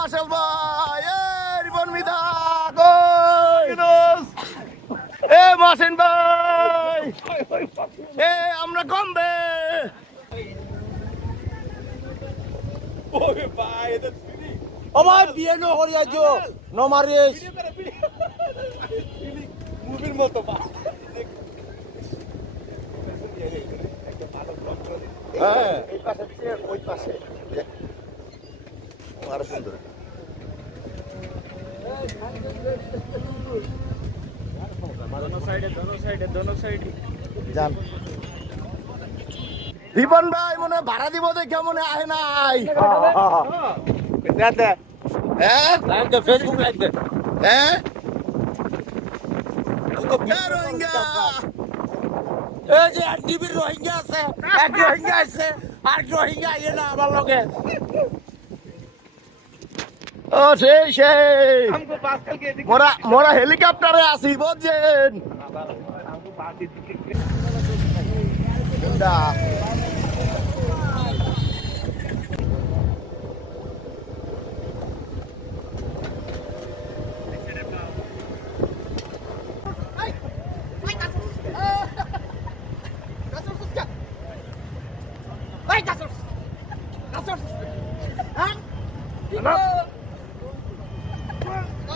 রাসেল ভাই রিপন মিদা এ মহসিন ভাই এ আমরা কমবে। ও বিয়ে ন করি আইছো ন মারিস। মুভির মতো হ্যাঁ। এই পাশে ওই পাশে। আরও সুন্দর। যান। রিপন ভাই মনে ভাড়া দিব দেখে মনে আহে নাই। হ্যাঁ? ফেসবুক লাইক দে। হ্যাঁ? রোহিঙ্গা। এই যে টিভির রোহিঙ্গা আছে এক রোহিঙ্গা আছে আর রোহিঙ্গা আইয়ে না আমার লগে। ও সেই সেই মোরা মোরা হেলিকপ্টারে আসি বুঝছেন